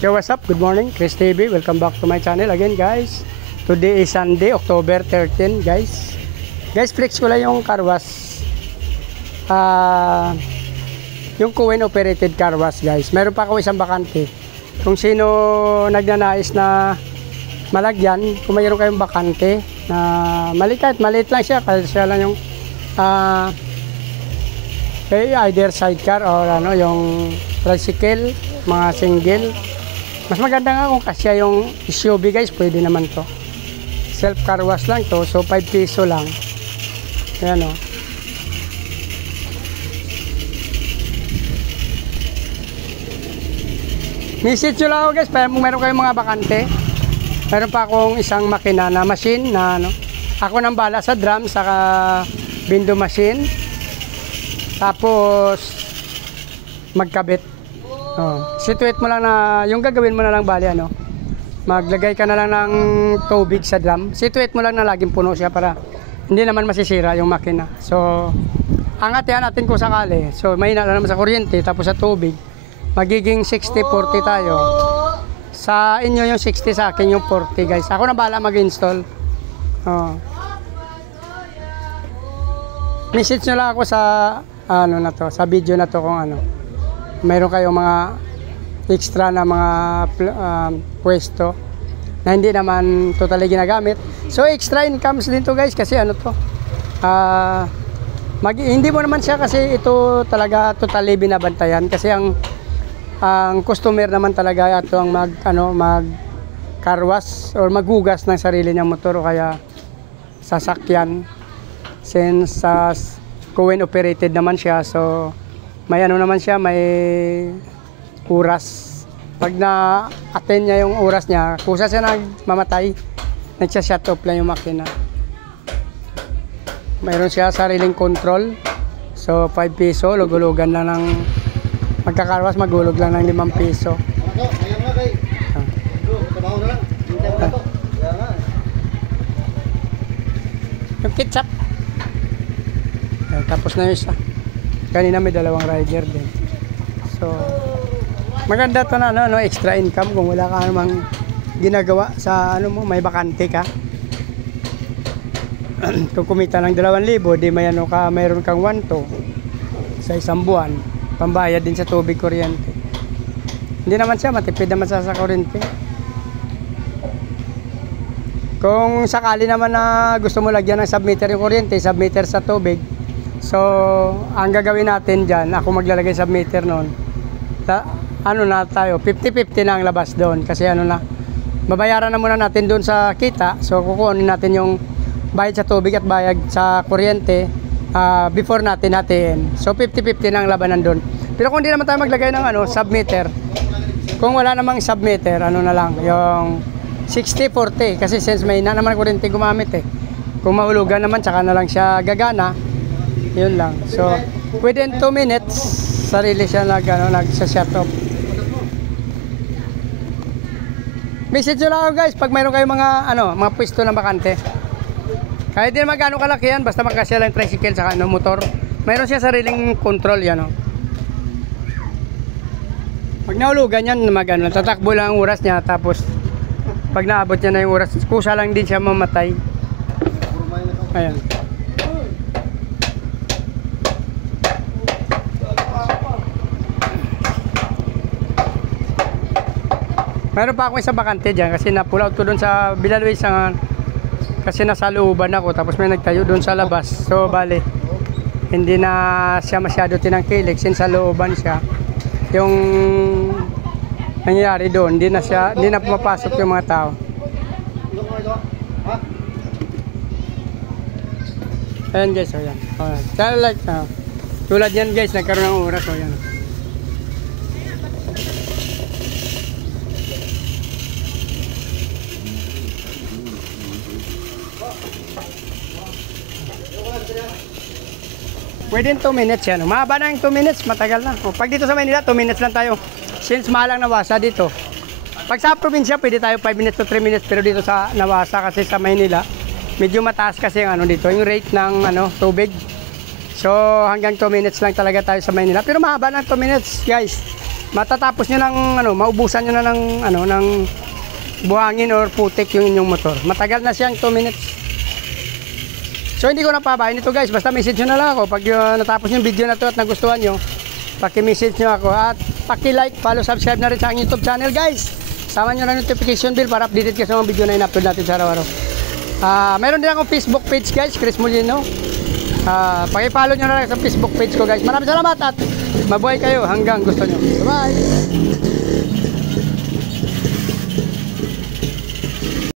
Yo, what's up? Good morning, Chris TV. Welcome back to my channel again, guys. Today is Sunday, October 13, guys. Guys, flex ko lang yung car wash. Yung Kuwait operated car wash, guys. Meron pa ako isang bakante. Kung sino nagnanais na malagyan, kung mayroon kayong bakante na maliit lang siya, kasi siya lang yung either sidecar or yung tricycle, mga single. Mas maganda nga kung kasya yung SUV, guys, pwede naman to. Self car wash lang to, so 5 piso lang. Ayan o. Message nyo lang ako, guys, para meron kayong mga bakante. Meron pa akong isang makina na machine na ako nang bala sa drum, saka window machine. Tapos magkabit. Situate mo lang na yung gagawin mo na lang, bali maglagay ka na lang ng tubig sa drum. Situate mo lang na laging puno siya para hindi naman masisira yung makina. So angat-yan natin kung sakali. So mahina na naman sa kuryente, tapos sa tubig magiging 60-40 tayo. Sa inyo yung 60, sa akin yung 40, guys. Ako na bahala mag-install. Message nyo lang ako sa sa video na to kung mayroon kayong mga extra na mga pwesto na hindi naman totally ginagamit. So extra incomes din to, guys, kasi hindi mo naman siya kasi ito talaga totally binabantayan, kasi ang customer naman talaga ito ang mag car wash or maghugas ng sarili niyang motor o kaya sasakyan, since Kuwait operated naman siya. So may naman siya, may oras. Pag na-attend niya yung oras niya, kusa siya nagmamatay, nagsya-shut off lang yung makina. Mayroon siya sariling control. So 5 piso, lugulugan lang ng magkakarwas, magulog lang ng 5 piso. Yung ketchup. Tapos na yun siya. Kanina may dalawang rider din. So maganda to na extra income kung wala ka namang ginagawa sa may bakante ka. Kung kumita ng 2,000, di mayroon kang 1,200 sa isang buwan, pambayad din sa tubig, kuryente. Hindi naman siya matipid naman sa kuryente. Kung sakali naman na gusto mo lagyan ng submeter yung kuryente, submeter sa tubig, so ang gagawin natin dyan, ako maglalagay submeter noon, na tayo 50-50 na ang labas doon, kasi babayaran na muna natin doon sa kita. So kukunin natin yung bayad sa tubig at bayad sa kuryente before natin hatiin. So 50-50 na ang labanan doon. Pero kung hindi naman tayo maglagay ng submeter, kung wala namang submeter, na lang yung 60-40, kasi since may na naman kuryente gumamit kung mahulugan naman, tsaka na lang siya gagana. Yun lang. So within 2 minutes sarili siya nagsa-shut off. Message nyo lang ako, guys, pag mayroon kayong mga pwesto ng bakante. Kahit din magkano kalaki yan, basta magkasya lang tricycle saka motor. Mayroon siya sariling control yan. Pag nahulugan yan, tatakbo lang ang oras niya, tapos pag naabot niya na yung oras, kusa lang din siya mamatay. Ayan. Meron pa ako isang bakante dyan, kasi na-pull out ko doon sa Bilalwis, kasi nasa looban ako, tapos may nagtayo doon sa labas. So bale, hindi na siya masyado tinangkilik, since sa looban siya. Yung nangyayari doon, hindi na pumapasok yung mga tao. Ayan, guys, yan. Tulad yan, guys, nagkaroon ng oras. Yan. Within 2 minutes yan. Mahaba na yung 2 minutes, matagal na. Pag dito sa Manila, 2 minutes lang tayo. Since mahal ang Nawasa dito. Pag sa probinsya, pwede tayo 5 minutes to 3 minutes. Pero dito sa Nawasa, kasi sa Manila, medyo mataas kasi yung dito, yung rate ng tubig. So hanggang 2 minutes lang talaga tayo sa Manila. Pero mahaba ng 2 minutes, guys. matatapos nyo ng ano, maubusan nyo na ng ano, ng buhangin or putik yung inyong motor. Matagal na siyang 2 minutes. So hindi ko na pabahin ito guys, basta message nyo na lang ako pag natapos yung video na to at nagustuhan nyo. Paki-message nyo ako at paki-like, follow, subscribe na rin sa aking YouTube channel guys. Sama nyo na notification bell para updated kayo sa mga video na in-upload natin sa araw-araw. Meron din akong Facebook page guys, Chris Molino. Paki-follow nyo na lang sa Facebook page ko guys. Maraming salamat at mabuhay kayo hanggang gusto nyo. Bye!